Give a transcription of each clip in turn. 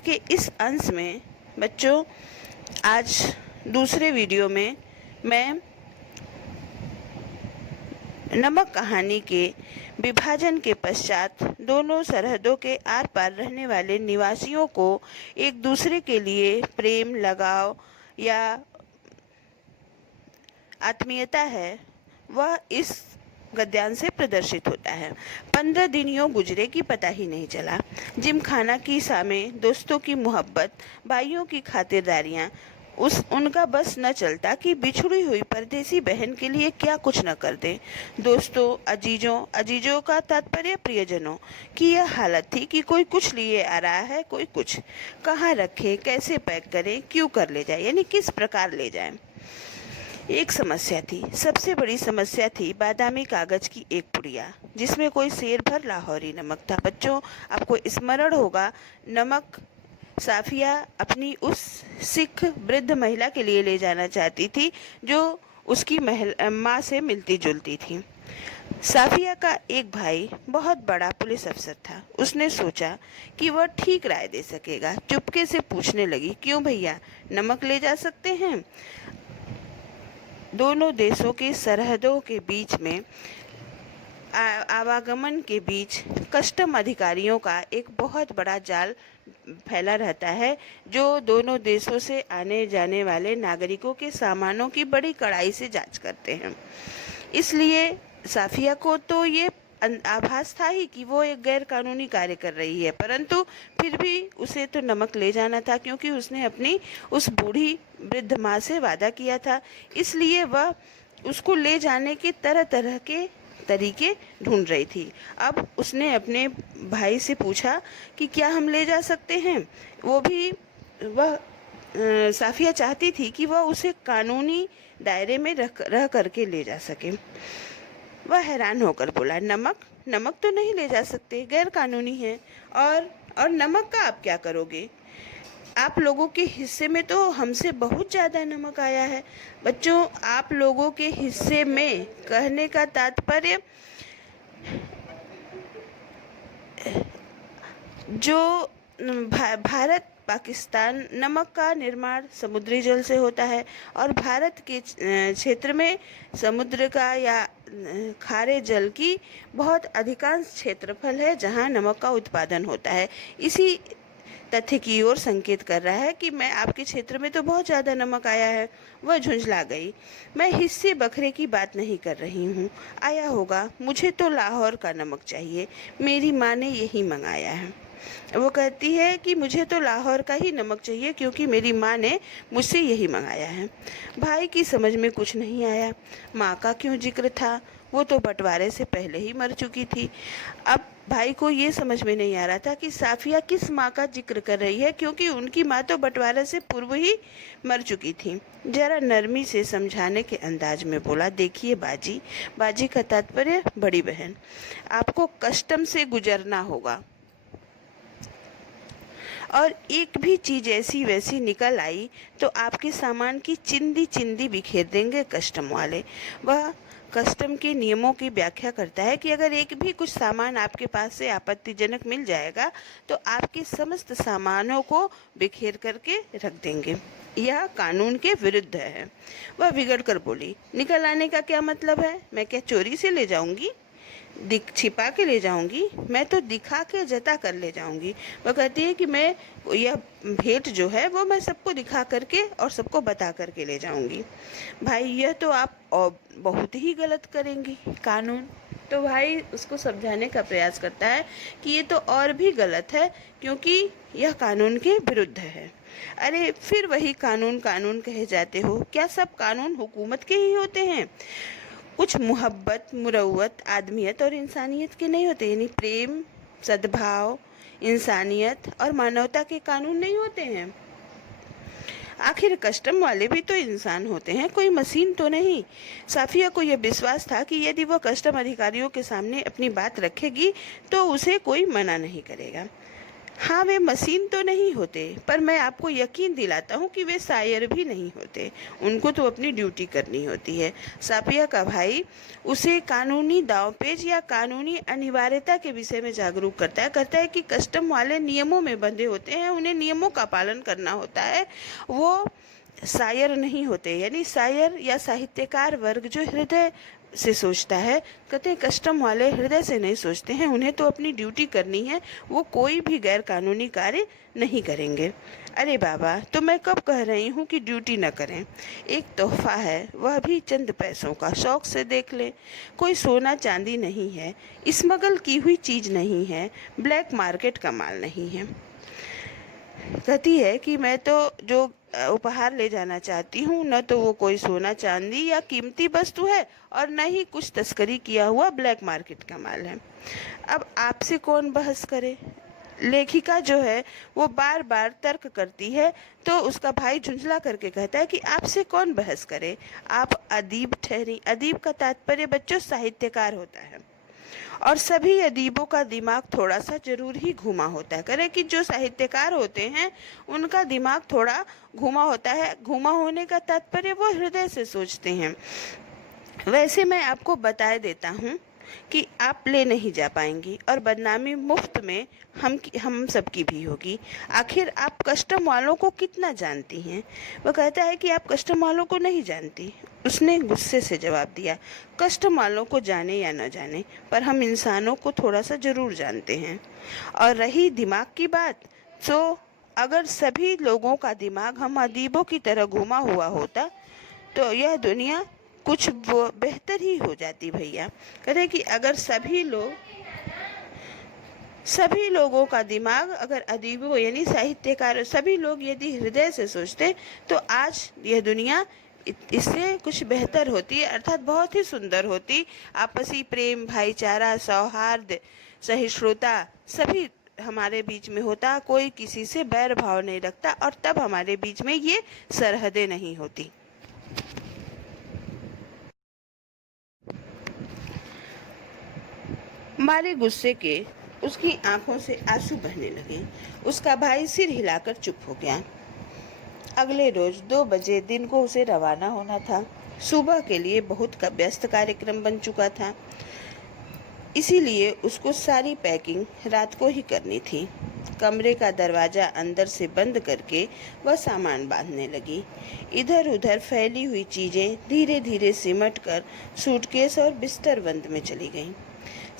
के इस अंश में बच्चों आज दूसरे वीडियो में मैं नमक कहानी के विभाजन के पश्चात दोनों सरहदों के आर पार रहने वाले निवासियों को एक दूसरे के लिए प्रेम, लगाव या आत्मीयता है वह इस गद्यांश से प्रदर्शित होता है। 15 दिन यूँ गुजरे कि पता ही नहीं चला। जिमखाना की सामें दोस्तों की मोहब्बत, भाइयों की खातिरदारियाँ, उनका बस न चलता कि बिछड़ी हुई परदेसी बहन के लिए क्या कुछ न कर दे। दोस्तों, अजीजों का तात्पर्य प्रियजनों की यह हालत थी कि कोई कुछ लिए आ रहा है, कोई कुछ। कहाँ रखे, कैसे पैक करें, क्यों कर ले जाए, यानी किस प्रकार ले जाएं। एक समस्या थी, सबसे बड़ी समस्या थी बादामी कागज की एक पुड़िया जिसमें कोई सेर भर लाहौरी नमक था। बच्चों, आपको स्मरण होगा, नमक साफिया अपनी उस सिख वृद्ध महिला के लिए ले जाना चाहती थी जो उसकी माँ से मिलती जुलती थी। साफिया का एक भाई बहुत बड़ा पुलिस अफसर था। उसने सोचा कि वह ठीक राय दे सकेगा। चुपके से पूछने लगी, क्यों भैया, नमक ले जा सकते हैं? दोनों देशों की सरहदों के बीच में आवागमन के बीच कस्टम अधिकारियों का एक बहुत बड़ा जाल फैला रहता है जो दोनों देशों से आने जाने वाले नागरिकों के सामानों की बड़ी कड़ाई से जांच करते हैं। इसलिए साफिया को तो ये आभास था ही कि वो एक गैर कानूनी कार्य कर रही है, परंतु फिर भी उसे तो नमक ले जाना था क्योंकि उसने अपनी उस बूढ़ी वृद्ध माँ से वादा किया था। इसलिए वह उसको ले जाने के तरह तरह के तरीके ढूंढ रही थी। अब उसने अपने भाई से पूछा कि क्या हम ले जा सकते हैं। वो भी वह साफिया चाहती थी कि वह उसे कानूनी दायरे में रह करके ले जा सके। वह हैरान होकर बोला, नमक तो नहीं ले जा सकते, गैर कानूनी है। और नमक का आप क्या करोगे? आप लोगों के हिस्से में तो हमसे बहुत ज़्यादा नमक आया है। बच्चों, आप लोगों के हिस्से में कहने का तात्पर्य जो भारत पाकिस्तान, नमक का निर्माण समुद्री जल से होता है और भारत के क्षेत्र में समुद्र का या खारे जल की बहुत अधिकांश क्षेत्रफल है जहां नमक का उत्पादन होता है। इसी तथ्य की ओर संकेत कर रहा है कि मैं आपके क्षेत्र में तो बहुत ज़्यादा नमक आया है। वह झुंझला गई। मैं हिस्से बखरे की बात नहीं कर रही हूँ। आया होगा, मुझे तो लाहौर का नमक चाहिए, मेरी माँ ने यही मंगाया है। वो कहती है कि मुझे तो लाहौर का ही नमक चाहिए क्योंकि मेरी माँ ने मुझसे यही मंगाया है। भाई की समझ में कुछ नहीं आया। माँ का क्यों जिक्र था? वो तो बंटवारे से पहले ही मर चुकी थी। अब भाई को ये समझ में नहीं आ रहा था कि साफिया किस माँ का जिक्र कर रही है क्योंकि उनकी माँ तो बंटवारे से पूर्व ही मर चुकी थी। जरा नरमी से समझाने के अंदाज में बोला, देखिए बाजी का तात्पर्य बड़ी बहन, आपको कस्टम से गुजरना होगा और एक भी चीज़ ऐसी वैसी निकल आई तो आपके सामान की चिंदी चिंदी बिखेर देंगे कस्टम वाले। वह कस्टम के नियमों की व्याख्या करता है कि अगर एक भी कुछ सामान आपके पास से आपत्तिजनक मिल जाएगा तो आपके समस्त सामानों को बिखेर करके रख देंगे। यह कानून के विरुद्ध है। वह बिगड़ कर बोली, निकल आने का क्या मतलब है? मैं क्या चोरी से ले जाऊंगी, छिपा के ले जाऊंगी? मैं तो दिखा के जता कर ले जाऊंगी। वह कहती है कि मैं यह भेंट जो है वो मैं सबको दिखा करके और सबको बता करके ले जाऊंगी। भाई, यह तो आप बहुत ही गलत करेंगी। कानून तो भाई उसको समझाने का प्रयास करता है कि ये तो और भी गलत है क्योंकि यह कानून के विरुद्ध है। अरे फिर वही कानून कहे जाते हो। क्या सब कानून हुकूमत के ही होते हैं? कुछ मोहब्बत, मुरव्वत, आदमियत और इंसानियत के नहीं होते? यानी प्रेम, सद्भाव, इंसानियत और मानवता के कानून नहीं होते हैं? आखिर कस्टम वाले भी तो इंसान होते हैं, कोई मशीन तो नहीं। साफिया को यह विश्वास था कि यदि वह कस्टम अधिकारियों के सामने अपनी बात रखेगी तो उसे कोई मना नहीं करेगा। हाँ, वे मशीन तो नहीं होते, पर मैं आपको यकीन दिलाता हूँ कि वे शायर भी नहीं होते। उनको तो अपनी ड्यूटी करनी होती है। साफिया का भाई उसे कानूनी दांवपेच या कानूनी अनिवार्यता के विषय में जागरूक करता है कि कस्टम वाले नियमों में बंधे होते हैं, उन्हें नियमों का पालन करना होता है। वो शायर नहीं होते, यानी शायर या साहित्यकार वर्ग जो हृदय से सोचता है। कहते हैं कस्टम वाले हृदय से नहीं सोचते हैं, उन्हें तो अपनी ड्यूटी करनी है, वो कोई भी गैर कानूनी कार्य नहीं करेंगे। अरे बाबा, तो मैं कब कह रही हूँ कि ड्यूटी न करें। एक तोहफा है, वह भी चंद पैसों का, शौक से देख ले। कोई सोना चांदी नहीं है, स्मगल की हुई चीज़ नहीं है, ब्लैक मार्केट का माल नहीं है। कहती है कि मैं तो जो उपहार ले जाना चाहती हूँ, न तो वो कोई सोना चांदी या कीमती वस्तु है और न ही कुछ तस्करी किया हुआ ब्लैक मार्केट का माल है। अब आपसे कौन बहस करे। लेखिका जो है वो बार बार तर्क करती है, तो उसका भाई झुंझला करके कहता है कि आपसे कौन बहस करे, आप अदीब ठहरी। अदीब का तात्पर्य बच्चों साहित्यकार होता है, और सभी अदीबों का दिमाग थोड़ा सा जरूर ही घुमा होता है। करें कि जो साहित्यकार होते हैं उनका दिमाग थोड़ा घुमा होता है। घुमा होने का तात्पर्य वो हृदय से सोचते हैं। वैसे मैं आपको बता देता हूँ कि आप ले नहीं जा पाएंगी, और बदनामी मुफ्त में हम सबकी भी होगी। आखिर आप कस्टम वालों को कितना जानती हैं। वह कहता है कि आप कस्टम वालों को नहीं जानती। उसने गुस्से से जवाब दिया, कस्टम वालों को जाने या न जाने, पर हम इंसानों को थोड़ा सा ज़रूर जानते हैं। और रही दिमाग की बात, तो अगर सभी लोगों का दिमाग हम अदीबों की तरह घुमा हुआ होता तो यह दुनिया कुछ वो बेहतर ही हो जाती भैया। कहते कि अगर सभी लोगों का दिमाग, अगर अदीबों यानी साहित्यकार सभी लोग यदि हृदय से सोचते, तो आज यह दुनिया इससे कुछ बेहतर होती, अर्थात बहुत ही सुंदर होती। आपसी प्रेम, भाईचारा, सौहार्द, सहिष्णुता सभी हमारे बीच में होता, कोई किसी से बैर भाव नहीं रखता, और तब हमारे बीच में ये सरहदें नहीं होती। मारे गुस्से के उसकी आंखों से आंसू बहने लगे। उसका भाई सिर हिलाकर चुप हो गया। अगले रोज 2 बजे दिन को उसे रवाना होना था। सुबह के लिए बहुत का व्यस्त कार्यक्रम बन चुका था, इसीलिए उसको सारी पैकिंग रात को ही करनी थी। कमरे का दरवाज़ा अंदर से बंद करके वह सामान बांधने लगी। इधर उधर फैली हुई चीज़ें धीरे धीरे सिमट कर सूटकेस और बिस्तर बंद में चली गईं।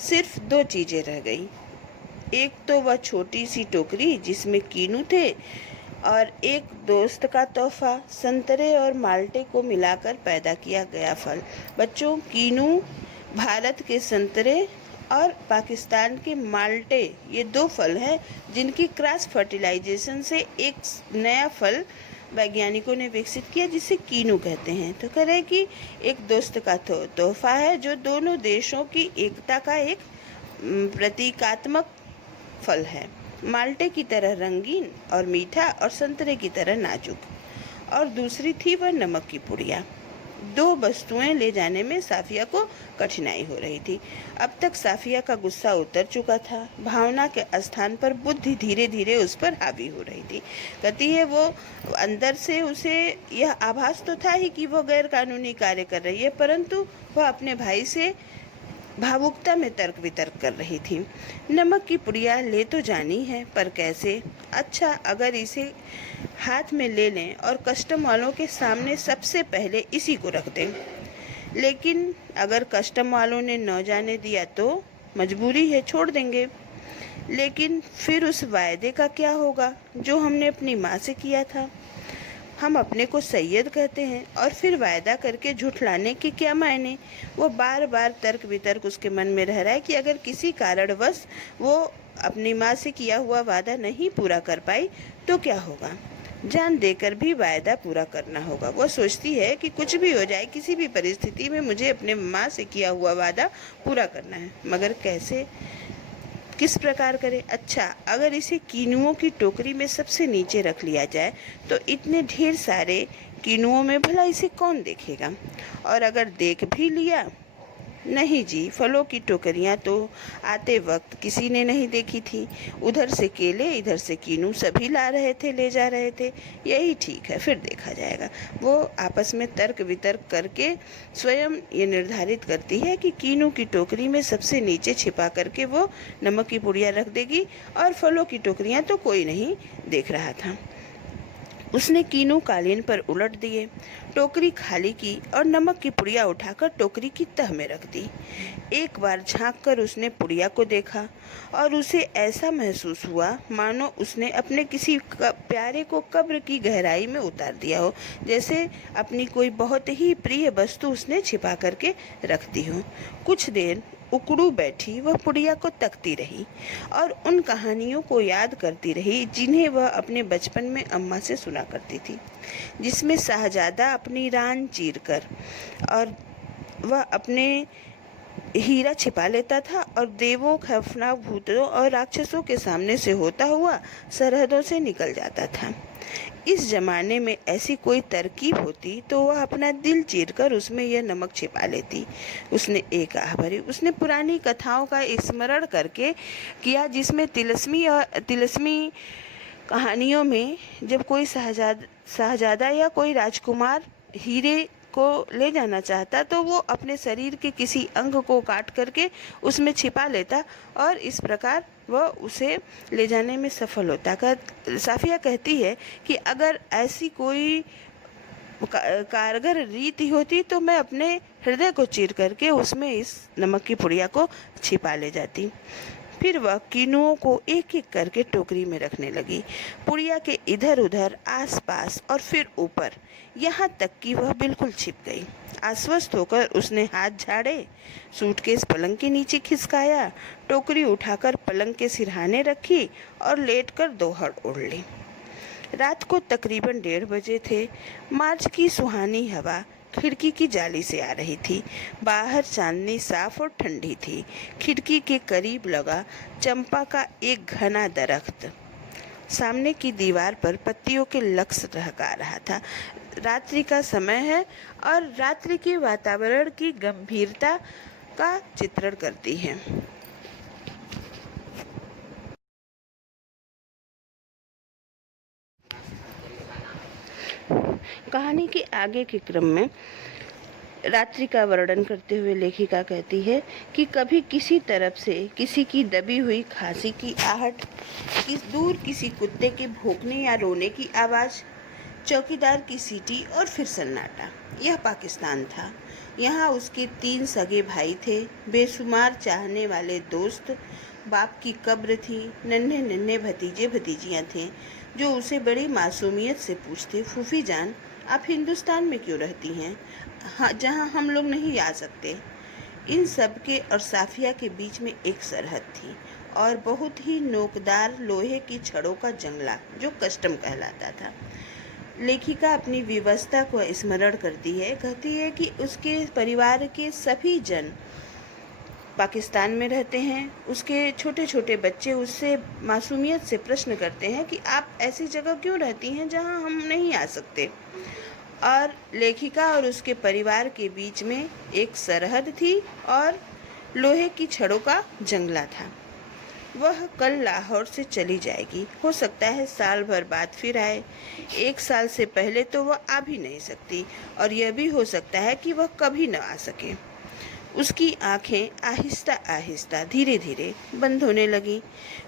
सिर्फ 2 चीज़ें रह गई। एक तो वह छोटी सी टोकरी जिसमें कीनू थे, और एक दोस्त का तोहफा, संतरे और माल्टे को मिलाकर पैदा किया गया फल। बच्चों, कीनू भारत के संतरे और पाकिस्तान के माल्टे, ये 2 फल हैं जिनकी क्रॉस फर्टिलाइजेशन से एक नया फल वैज्ञानिकों ने विकसित किया, जिसे कीनू कहते हैं। तो कह रहे कि एक दोस्त का तोहफा है जो दोनों देशों की एकता का एक प्रतीकात्मक फल है। माल्टे की तरह रंगीन और मीठा, और संतरे की तरह नाजुक। और दूसरी थी वह नमक की पुड़िया। 2 वस्तुएं ले जाने में साफिया को कठिनाई हो रही थी। अब तक साफिया का गुस्सा उतर चुका था। भावना के स्थान पर बुद्धि धीरे धीरे उस पर हावी हो रही थी। कहती है वो अंदर से उसे यह आभास तो था ही कि वो गैर कानूनी कार्य कर रही है, परंतु वह अपने भाई से भावुकता में तर्क वितर्क कर रही थी। नमक की पुड़िया ले तो जानी है, पर कैसे? अच्छा, अगर इसे हाथ में ले लें और कस्टम वालों के सामने सबसे पहले इसी को रख दें। लेकिन अगर कस्टम वालों ने न जाने दिया तो मजबूरी है, छोड़ देंगे। लेकिन फिर उस वायदे का क्या होगा जो हमने अपनी माँ से किया था? हम अपने को सैयद कहते हैं और फिर वायदा करके झुठलाने के क्या मायने? वो बार बार तर्क वितर्क उसके मन में रह रहा है कि अगर किसी कारणवश वो अपनी माँ से किया हुआ वादा नहीं पूरा कर पाई तो क्या होगा। जान देकर भी वायदा पूरा करना होगा। वो सोचती है कि कुछ भी हो जाए, किसी भी परिस्थिति में मुझे अपने माँ से किया हुआ वादा पूरा करना है, मगर कैसे, किस प्रकार करे? अच्छा, अगर इसे कीनुओं की टोकरी में सबसे नीचे रख लिया जाए तो इतने ढेर सारे कीनुओं में भला इसे कौन देखेगा? और अगर देख भी लिया नहीं जी, फलों की टोकरियां तो आते वक्त किसी ने नहीं देखी थी। उधर से केले, इधर से कीनू, सभी ला रहे थे, ले जा रहे थे। यही ठीक है, फिर देखा जाएगा। वो आपस में तर्क वितर्क करके स्वयं ये निर्धारित करती है कि कीनू की टोकरी में सबसे नीचे छिपा करके वो नमक की पुड़िया रख देगी, और फलों की टोकरियां तो कोई नहीं देख रहा था। उसने कीनू कालीन पर उलट दिए, टोकरी खाली की और नमक की पुड़िया उठाकर टोकरी की तह में रख दी। एक बार झांक कर उसने पुड़िया को देखा और उसे ऐसा महसूस हुआ मानो उसने अपने किसी प्यारे को कब्र की गहराई में उतार दिया हो, जैसे अपनी कोई बहुत ही प्रिय वस्तु उसने छिपा करके रख दी हो। कुछ देर उकड़ू बैठी वह पुड़िया को तकती रही और उन कहानियों को याद करती रही जिन्हें वह अपने बचपन में अम्मा से सुना करती थी, जिसमें शाहजादा अपनी रान चीर कर और वह अपने हीरा छिपा लेता था और देवों, खौफनाक भूतों और राक्षसों के सामने से होता हुआ सरहदों से निकल जाता था। इस जमाने में ऐसी कोई तरकीब होती तो वह अपना दिल चीरकर उसमें यह नमक छिपा लेती। उसने एक आह भरी। उसने पुरानी कथाओं का स्मरण करके किया, जिसमें तिलस्मी कहानियों में जब कोई शाहजादा या कोई राजकुमार हीरे को ले जाना चाहता तो वो अपने शरीर के किसी अंग को काट करके उसमें छिपा लेता और इस प्रकार वह उसे ले जाने में सफल होता। साफिया कहती है कि अगर ऐसी कोई कारगर रीति होती तो मैं अपने हृदय को चीर करके उसमें इस नमक की पुड़िया को छिपा ले जाती। फिर वह कीनुओं को एक एक करके टोकरी में रखने लगी, पुड़िया के इधर उधर, आसपास और फिर ऊपर, यहाँ तक कि वह बिल्कुल छिप गई। आश्वस्त होकर उसने हाथ झाड़े, सूटकेस पलंग के नीचे खिसकाया, टोकरी उठाकर पलंग के सिरहाने रखी और लेटकर दोहड़ ओढ़ ली। रात को तकरीबन 1:30 बजे थे। मार्च की सुहानी हवा खिड़की की जाली से आ रही थी। बाहर चांदनी साफ और ठंडी थी। खिड़की के करीब लगा चंपा का एक घना दरख्त सामने की दीवार पर पत्तियों के लक्स टहका रहा था। रात्रि का समय है और रात्रि के वातावरण की गंभीरता का चित्रण करती है। कहानी के आगे के क्रम में रात्रि का वर्णन करते हुए लेखिका कहती है कि कभी किसी तरफ से किसी की दबी हुई खांसी की आहट, दूर किसी कुत्ते के भौंकने या रोने की आवाज़, चौकीदार की सीटी और फिर सन्नाटा। यह पाकिस्तान था। यहाँ उसके 3 सगे भाई थे, बेशुमार चाहने वाले दोस्त, बाप की कब्र थी, नन्हे नन्हे भतीजे भतीजियाँ थे जो उसे बड़ी मासूमियत से पूछते, फूफी जान आप हिंदुस्तान में क्यों रहती हैं, हाँ, जहाँ हम लोग नहीं आ सकते। इन सब के और साफिया के बीच में एक सरहद थी और बहुत ही नोकदार लोहे की छड़ों का जंगला जो कस्टम कहलाता था। लेखिका अपनी विवशता को स्मरण करती है, कहती है कि उसके परिवार के सभी जन पाकिस्तान में रहते हैं। उसके छोटे छोटे बच्चे उससे मासूमियत से प्रश्न करते हैं कि आप ऐसी जगह क्यों रहती हैं जहां हम नहीं आ सकते। और लेखिका और उसके परिवार के बीच में एक सरहद थी और लोहे की छड़ों का जंगला था। वह कल लाहौर से चली जाएगी। हो सकता है साल भर बाद फिर आए। 1 साल से पहले तो वह आ भी नहीं सकती और यह भी हो सकता है कि वह कभी न आ सके। उसकी आंखें आहिस्ता आहिस्ता धीरे धीरे बंद होने लगीं।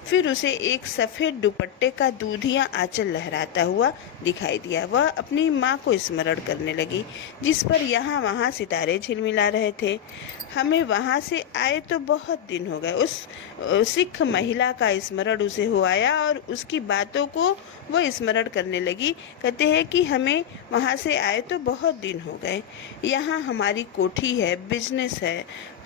फिर उसे एक सफ़ेद दुपट्टे का दूधिया आंचल लहराता हुआ दिखाई दिया। वह अपनी माँ को स्मरण करने लगी, जिस पर यहाँ वहाँ सितारे झिलमिला रहे थे। हमें वहाँ से आए तो बहुत दिन हो गए। उस सिख महिला का स्मरण उसे हो आया और उसकी बातों को वह स्मरण करने लगी। कहते हैं कि हमें वहाँ से आए तो बहुत दिन हो गए। यहाँ हमारी कोठी है, बिजनेस है,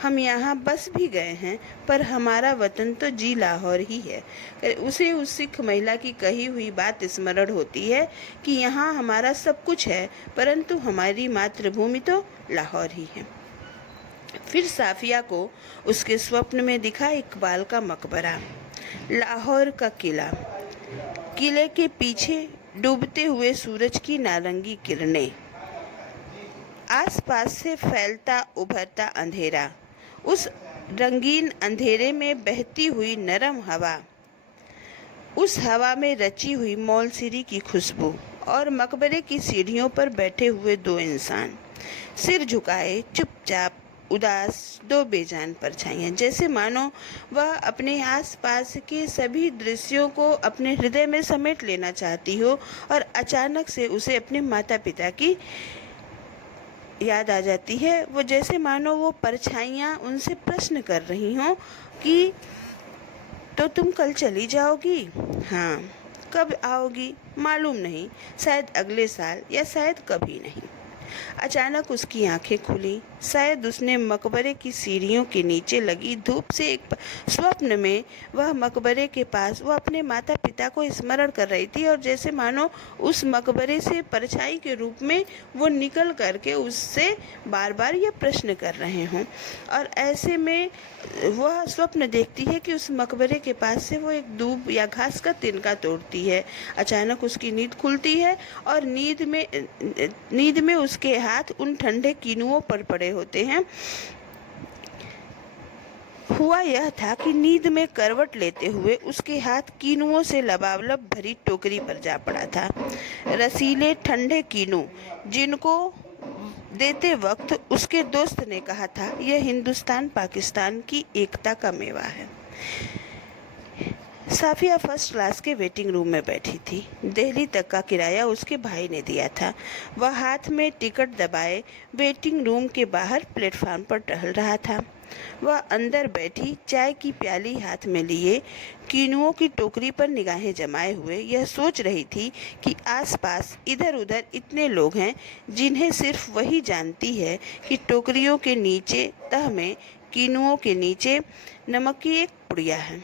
हम यहाँ बस भी गए हैं, पर हमारा वतन तो जी लाहौर ही है। उसे उस सिख महिला की कही हुई बात स्मरण होती है कि यहाँ हमारा सब कुछ है, परंतु हमारी मातृभूमि तो लाहौर ही है। फिर साफिया को उसके स्वप्न में दिखा इकबाल का मकबरा, लाहौर का किला, किले के पीछे डूबते हुए सूरज की नारंगी किरणें, आसपास से फैलता उभरता अंधेरा, उस रंगीन अंधेरे में बहती हुई नरम हवा, उस हवा में रची हुई मौलसिरी की खुशबू और मकबरे की सीढ़ियों पर बैठे हुए दो इंसान, सिर झुकाए, चुपचाप, उदास, दो बेजान परछाइयाँ, जैसे मानो वह अपने आसपास के सभी दृश्यों को अपने हृदय में समेट लेना चाहती हो और अचानक से उसे अपने माता पिता की याद आ जाती है। वो जैसे मानो वो परछाइयाँ उनसे प्रश्न कर रही हों कि तो तुम कल चली जाओगी? हाँ। कब आओगी? मालूम नहीं, शायद अगले साल या शायद कभी नहीं। अचानक उसकी आंखें खुली। शायद उसने मकबरे की सीढ़ियों के नीचे लगी धूप से एक स्वप्न में वह मकबरे के पास वो अपने माता पिता को स्मरण कर रही थी और जैसे मानो उस मकबरे से परछाई के रूप में वो निकल करके उससे बार बार ये प्रश्न कर रहे हों। और ऐसे में वह स्वप्न देखती है कि उस मकबरे के पास से वो एक दूब या घास का तिनका तोड़ती है। अचानक उसकी नींद खुलती है और नींद में उसके हाथ उन ठंडे कीनुओं पर पड़े होते हैं। हुआ यह था कि नींद में करवट लेते हुए उसके हाथ कीनुओं से लबालब भरी टोकरी पर जा पड़ा था। रसीले ठंडे कीनू जिनको देते वक्त उसके दोस्त ने कहा था, यह हिंदुस्तान पाकिस्तान की एकता का मेवा है। साफिया फर्स्ट क्लास के वेटिंग रूम में बैठी थी। दिल्ली तक का किराया उसके भाई ने दिया था। वह हाथ में टिकट दबाए वेटिंग रूम के बाहर प्लेटफार्म पर टहल रहा था। वह अंदर बैठी चाय की प्याली हाथ में लिए कीनुओं की टोकरी पर निगाहें जमाए हुए यह सोच रही थी कि आसपास इधर उधर इतने लोग हैं जिन्हें सिर्फ वही जानती है कि टोकरियों के नीचे तह में कीनुओं के नीचे नमक की एक पुड़िया है।